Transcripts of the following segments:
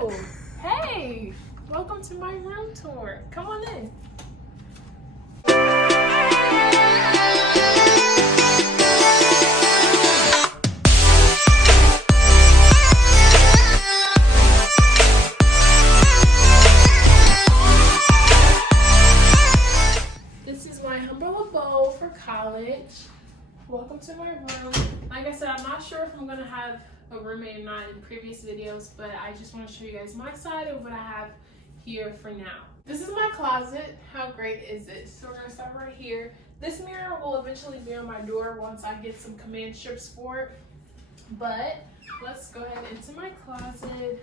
Hello. Hey, welcome to my room tour. Come on in. This is my humble abode for college. Welcome to my room. Like I said, I'm not sure if I'm gonna have a roommate or not in previous videos, but I just want to show you guys my side of what I have here for now. This is my closet. How great is it? So we're gonna start right here. This mirror will eventually be on my door once I get some command strips for it. But let's go ahead into my closet.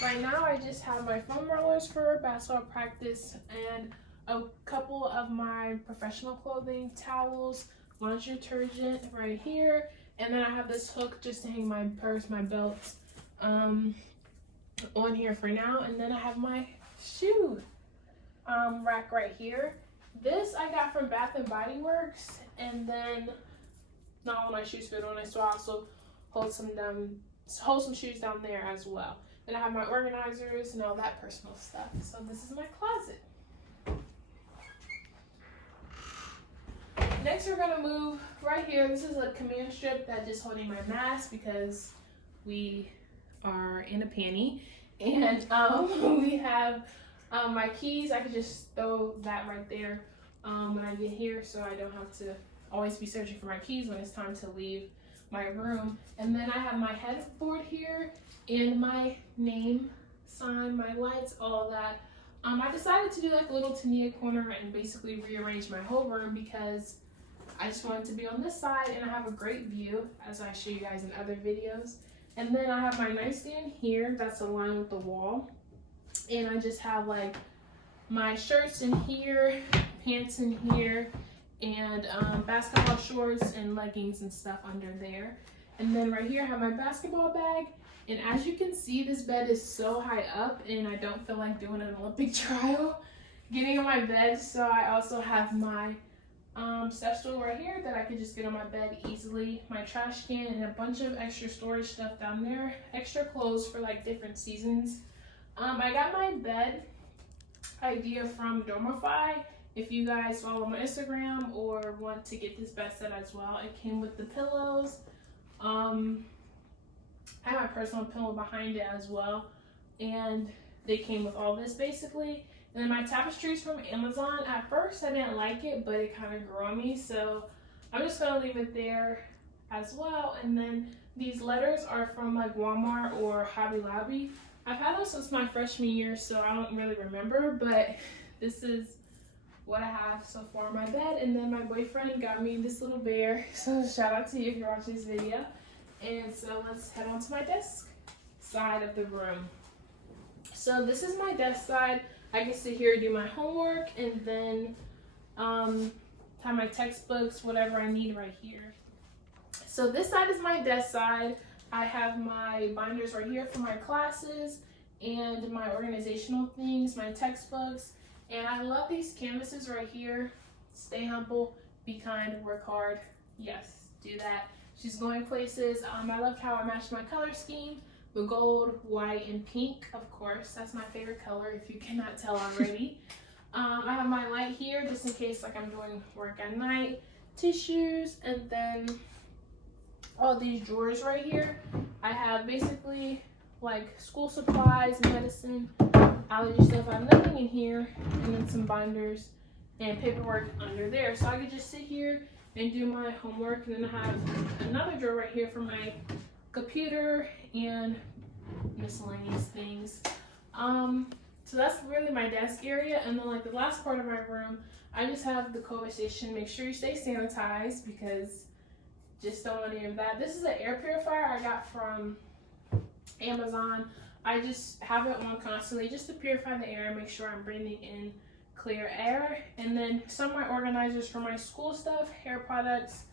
Right now I just have my foam rollers for basketball practice and a couple of my professional clothing, towels, laundry detergent right here. And then I have this hook just to hang my purse, my belts on here for now. And then I have my shoe rack right here. This I got from Bath and Body Works. And then not all my shoes fit on it, so I also hold some shoes down there as well. Then I have my organizers and all that personal stuff. So this is my closet. Next, we're gonna move right here. This is a command strip that's just holding my mask because we are in a panty. And we have my keys. I could just throw that right there when I get here, so I don't have to always be searching for my keys when it's time to leave my room. And then I have my headboard here and my name sign, my lights, all that. I decided to do like a little Tania corner and basically rearrange my whole room because I just wanted to be on this side, and I have a great view as I show you guys in other videos. And then I have my nightstand here that's aligned with the wall, and I just have like my shirts in here, pants in here, and basketball shorts and leggings and stuff under there. And then right here I have my basketball bag, and as you can see, this bed is so high up and I don't feel like doing an Olympic trial getting on my bed, so I also have my step stool right here that I could just get on my bed easily, my trash can, and a bunch of extra storage stuff down there, extra clothes for like different seasons. I got my bed idea from Dormify. If you guys follow my Instagram or want to get this bed set as well, it came with the pillows. I have my personal pillow behind it as well, and they came with all this basically. And then my tapestries from Amazon. At first I didn't like it, but it kind of grew on me, so I'm just gonna leave it there as well. And then these letters are from like Walmart or Hobby Lobby. I've had them since my freshman year, so I don't really remember, but this is what I have so far on my bed. And then my boyfriend got me this little bear, so shout out to you if you're watching this video. And so let's head on to my desk side of the room. So this is my desk side. I can sit here and do my homework, and then have my textbooks, whatever I need right here. So this side is my desk side. I have my binders right here for my classes and my organizational things, my textbooks. And I love these canvases right here. Stay humble, be kind, work hard. Yes, do that. She's going places. I loved how I matched my color scheme. The gold, white, and pink, of course. That's my favorite color, if you cannot tell already. I have my light here, just in case like I'm doing work at night. Tissues, and then all these drawers right here. I have basically like school supplies, medicine, allergy stuff. I have nothing in here, and then some binders and paperwork under there. So I could just sit here and do my homework. And then I have another drawer right here for my computer and miscellaneous things. So that's really my desk area. And then like the last part of my room, I just have the COVID station. Make sure you stay sanitized because just don't want any of that. This is an air purifier I got from Amazon. I just have it on constantly just to purify the air and make sure I'm breathing in clear air. And then some of my organizers for my school stuff, hair products,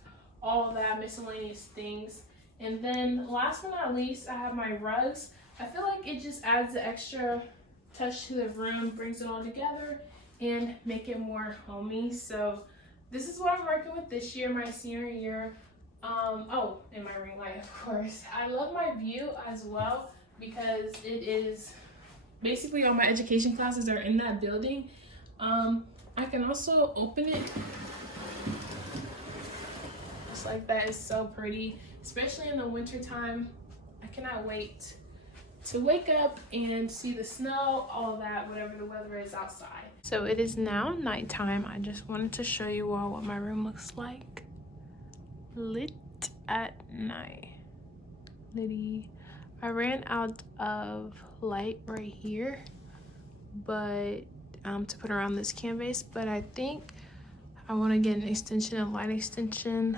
all of that, miscellaneous things. And then last but not least, I have my rugs. I feel like it just adds the extra touch to the room, brings it all together, and make it more homey. So this is what I'm working with this year, my senior year. Oh, and my ring light, of course. I love my view as well. because it is basically all my education classes are in that building. I can also open it just like that. It's so pretty, especially in the winter time. I cannot wait to wake up and see the snow, all of that, whatever the weather is outside. So it is now nighttime. I just wanted to show you all what my room looks like lit at night. Litty. I ran out of light right here, but to put around this canvas, but I think I want to get an extension, a light extension.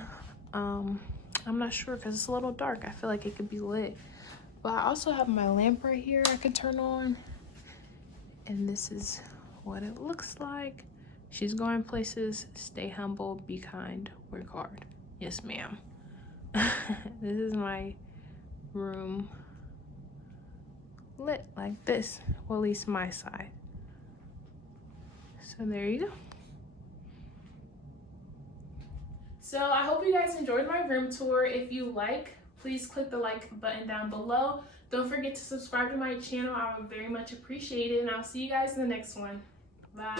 I'm not sure because it's a little dark. I feel like it could be lit. But I also have my lamp right here I could turn on. And this is what it looks like. She's going places. Stay humble, be kind, work hard. Yes, ma'am. This is my room lit like this. Well, at least my side. So there you go. So I hope you guys enjoyed my room tour. If you like, please click the like button down below. Don't forget to subscribe to my channel. I would very much appreciate it. And I'll see you guys in the next one. Bye.